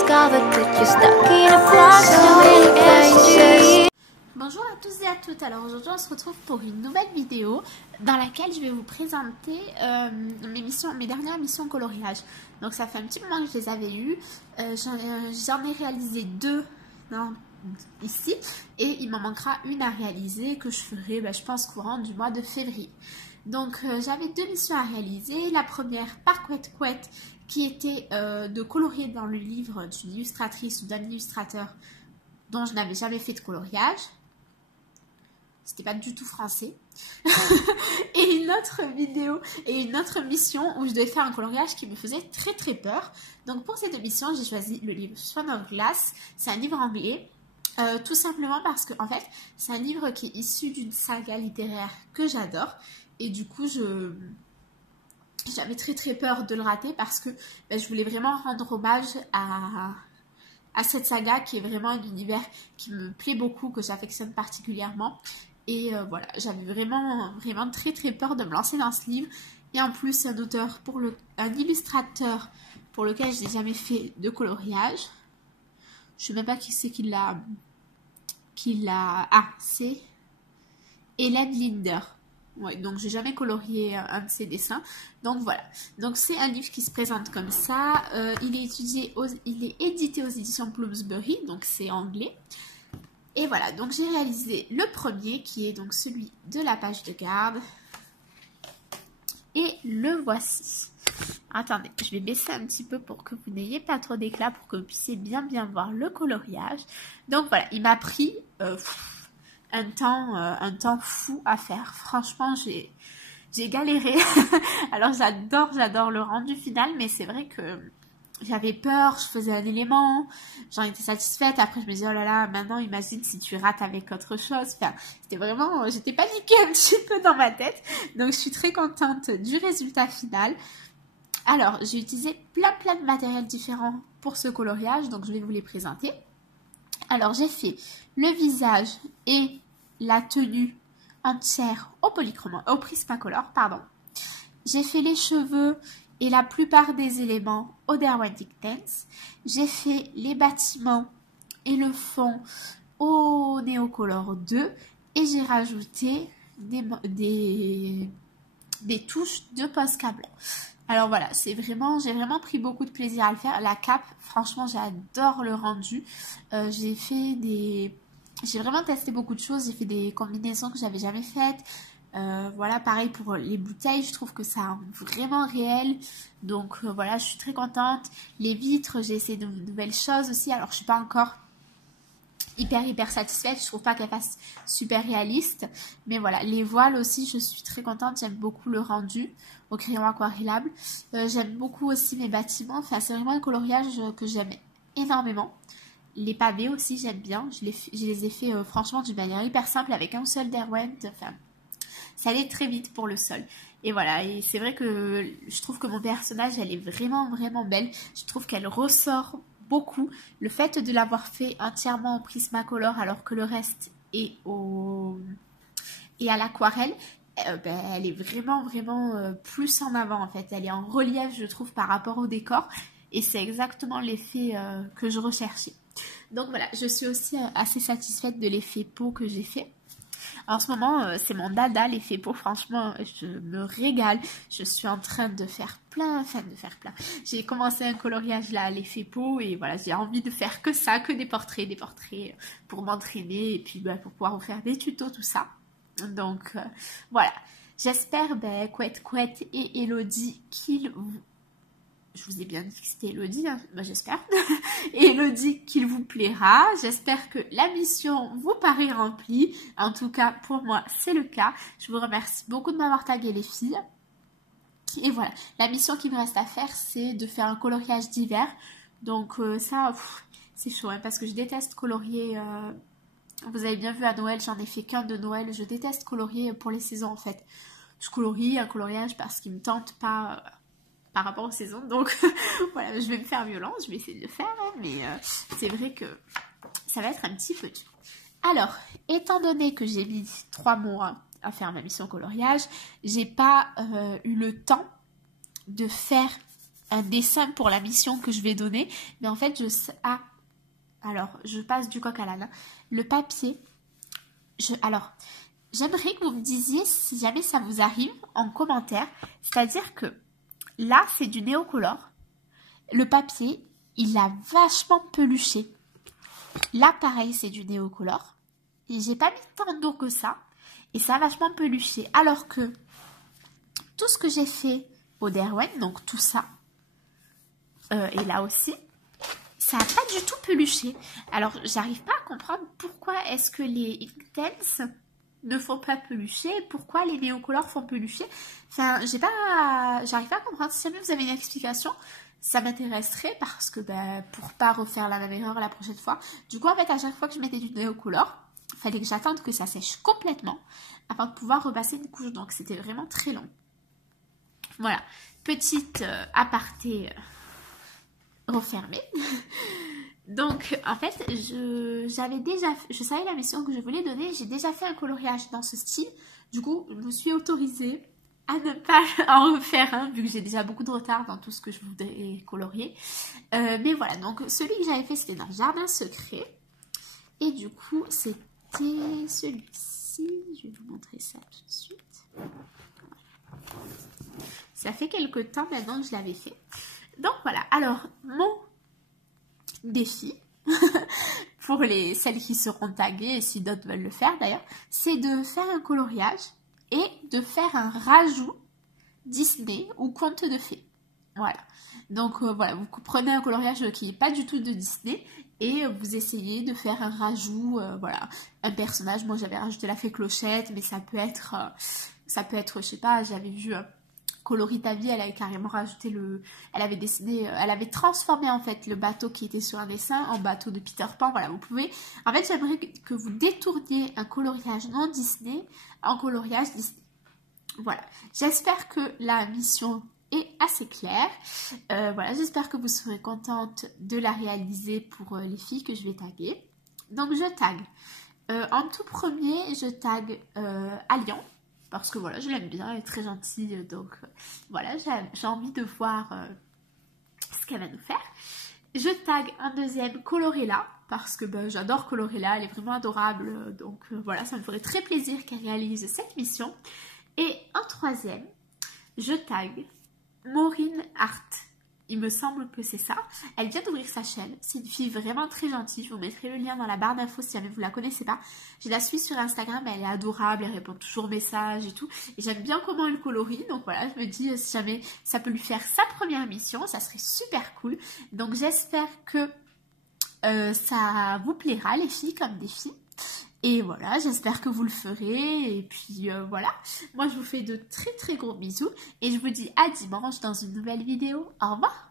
discovered that you're stuck in a box doing anything. Bonjour à tous et à toutes, alors aujourd'hui on se retrouve pour une nouvelle vidéo dans laquelle je vais vous présenter mes dernières missions coloriage. Donc ça fait un petit moment que je les avais eues, j'en ai réalisé deux ici et il m'en manquera une à réaliser que je ferai je pense courant du mois de février. Donc j'avais deux missions à réaliser, la première par Couette Couette qui était de colorier dans le livre d'une illustratrice ou d'un illustrateur dont je n'avais jamais fait de coloriage. C'était pas du tout français. Et une autre vidéo et une autre mission où je devais faire un coloriage qui me faisait très très peur. Donc pour ces deux missions, j'ai choisi le livre Swan of Glass. C'est un livre anglais. Tout simplement parce que en fait, c'est un livre qui est issu d'une saga littéraire que j'adore. Et du coup, j'avais très très peur de le rater parce que je voulais vraiment rendre hommage à cette saga qui est vraiment un univers qui me plaît beaucoup, que j'affectionne particulièrement. Et voilà, j'avais vraiment très très peur de me lancer dans ce livre. Et en plus, un illustrateur pour lequel je n'ai jamais fait de coloriage. Je ne sais même pas qui c'est qui l'a... Ah, c'est Hélène Linder. Ouais, donc j'ai jamais colorié un de ses dessins. Donc voilà. Donc c'est un livre qui se présente comme ça. Il est édité aux éditions Bloomsbury, donc c'est anglais. Et voilà, donc j'ai réalisé le premier qui est donc celui de la page de garde. Et le voici. Attendez, je vais baisser un petit peu pour que vous n'ayez pas trop d'éclat, pour que vous puissiez bien voir le coloriage. Donc voilà, il m'a pris un temps fou à faire. Franchement, j'ai galéré. Alors j'adore le rendu final, mais c'est vrai que j'avais peur, je faisais un élément, j'en étais satisfaite. Après, je me disais, oh là là, maintenant, imagine si tu rates avec autre chose. Enfin, c'était vraiment, j'étais paniquée un petit peu dans ma tête. Donc, je suis très contente du résultat final. Alors, j'ai utilisé plein de matériels différents pour ce coloriage, donc je vais vous les présenter. Alors, j'ai fait le visage et la tenue entière au Prismacolor, pardon. J'ai fait les cheveux et la plupart des éléments au Derwent Inktense. J'ai fait les bâtiments et le fond au Neocolor 2 et j'ai rajouté des touches de Posca blanc. Alors voilà, j'ai vraiment pris beaucoup de plaisir à le faire. La cape, franchement, j'adore le rendu. J'ai vraiment testé beaucoup de choses. J'ai fait des combinaisons que j'avais jamais faites. Voilà, pareil pour les bouteilles, je trouve que ça a vraiment réel. Donc voilà, je suis très contente. Les vitres, j'ai essayé de nouvelles choses aussi. Alors je suis pas encore hyper satisfaite, je trouve pas qu'elle fasse super réaliste, mais voilà, les voiles aussi, je suis très contente. J'aime beaucoup le rendu au crayon aquarellable. J'aime beaucoup aussi mes bâtiments. Enfin, c'est vraiment un coloriage que j'aime énormément. Les pavés aussi, j'aime bien. Je les ai fait franchement d'une manière hyper simple avec un seul Derwent. Enfin, ça allait très vite pour le sol. Et voilà, et c'est vrai que je trouve que mon personnage, elle est vraiment belle. Je trouve qu'elle ressort beaucoup. Le fait de l'avoir fait entièrement en Prismacolor alors que le reste est à l'aquarelle, elle est vraiment plus en avant en fait. Elle est en relief, je trouve, par rapport au décor. Et c'est exactement l'effet que je recherchais. Donc voilà, je suis aussi assez satisfaite de l'effet peau que j'ai fait. En ce moment, c'est mon dada, l'effet peau. Franchement, je me régale. Je suis en train de faire plein. J'ai commencé un coloriage là, l'effet peau, et voilà, j'ai envie de faire que ça, que des portraits pour m'entraîner et puis pour pouvoir vous faire des tutos, tout ça. Donc voilà. J'espère, Couette Couette et Elodie je vous ai bien dit que c'était Elodie, hein. J'espère. Elodie, qu'il vous plaira. J'espère que la mission vous paraît remplie. En tout cas, pour moi, c'est le cas. Je vous remercie beaucoup de m'avoir tagué, les filles. Et voilà, la mission qui me reste à faire, c'est de faire un coloriage d'hiver. Donc ça, c'est chaud, hein, parce que je déteste colorier. Vous avez bien vu à Noël, j'en ai fait qu'un de Noël. Je déteste colorier pour les saisons, en fait. Je colorie un coloriage parce qu'il me tente pas... par rapport aux saisons, donc voilà, je vais me faire violence, je vais essayer de le faire, hein, mais c'est vrai que ça va être un petit peu dur. Alors, étant donné que j'ai mis 3 mois à faire ma mission coloriage, j'ai pas eu le temps de faire un dessin pour la mission que je vais donner. Mais en fait, alors, je passe du coq à l'âne. Le papier, alors, j'aimerais que vous me disiez si jamais ça vous arrive en commentaire. C'est-à-dire que là, c'est du Néocolor. Le papier, il a vachement peluché. Là, pareil, c'est du Néocolor. J'ai pas mis tant d'eau que ça. Et ça a vachement peluché. Alors que tout ce que j'ai fait au Derwent, donc tout ça, et là aussi, ça n'a pas du tout peluché. Alors, j'arrive pas à comprendre pourquoi est-ce que les Inktense ne font pas pelucher, pourquoi les Néocolor font pelucher. Enfin, j'arrive pas à comprendre. Si jamais vous avez une explication, ça m'intéresserait parce que pour pas refaire la même erreur la prochaine fois. Du coup, en fait, à chaque fois que je mettais du Néocolor, il fallait que j'attende que ça sèche complètement avant de pouvoir repasser une couche. Donc, c'était vraiment très long. Voilà, petite aparté refermée. Donc, en fait, je savais la mission que je voulais donner. J'ai déjà fait un coloriage dans ce style. Du coup, je me suis autorisée à ne pas en refaire un, vu que j'ai déjà beaucoup de retard dans tout ce que je voudrais colorier. Mais voilà, donc celui que j'avais fait, c'était dans Jardin Secret. Et du coup, c'était celui-ci. Je vais vous montrer ça tout de suite. Voilà. Ça fait quelques temps maintenant que je l'avais fait. Donc voilà, alors mon défi, pour celles qui seront taguées, et si d'autres veulent le faire d'ailleurs, c'est de faire un coloriage et de faire un rajout Disney ou conte de fées. Voilà. Donc voilà, vous prenez un coloriage qui n'est pas du tout de Disney et vous essayez de faire un rajout, voilà, un personnage. Moi j'avais rajouté la fée Clochette, mais ça peut être, je sais pas, j'avais vu Coloritavi, elle avait carrément rajouté elle avait dessiné, elle avait transformé en fait le bateau qui était sur un dessin en bateau de Peter Pan. Voilà, vous pouvez, en fait j'aimerais que vous détourniez un coloriage non Disney en coloriage Disney. Voilà, j'espère que la mission est assez claire. Voilà, j'espère que vous serez contente de la réaliser pour les filles que je vais taguer. Donc je tag. En tout premier, je tag Allian. Parce que voilà, je l'aime bien, elle est très gentille. Donc voilà, j'ai envie de voir ce qu'elle va nous faire. Je tag en deuxième Colorella. Parce que j'adore Colorella, elle est vraiment adorable. Donc voilà, ça me ferait très plaisir qu'elle réalise cette mission. Et en troisième, je tag Maureen Hart. Il me semble que c'est ça. Elle vient d'ouvrir sa chaîne. C'est une fille vraiment très gentille. Je vous mettrai le lien dans la barre d'infos si jamais vous la connaissez pas. Je la suis sur Instagram. Elle est adorable. Elle répond toujours aux messages et tout. Et j'aime bien comment elle colorie. Donc voilà, je me dis si jamais ça peut lui faire sa première mission, ça serait super cool. Donc j'espère que ça vous plaira, les filles comme des filles. Et voilà, j'espère que vous le ferez. Et puis voilà, moi je vous fais de très très gros bisous. Et je vous dis à dimanche dans une nouvelle vidéo. Au revoir!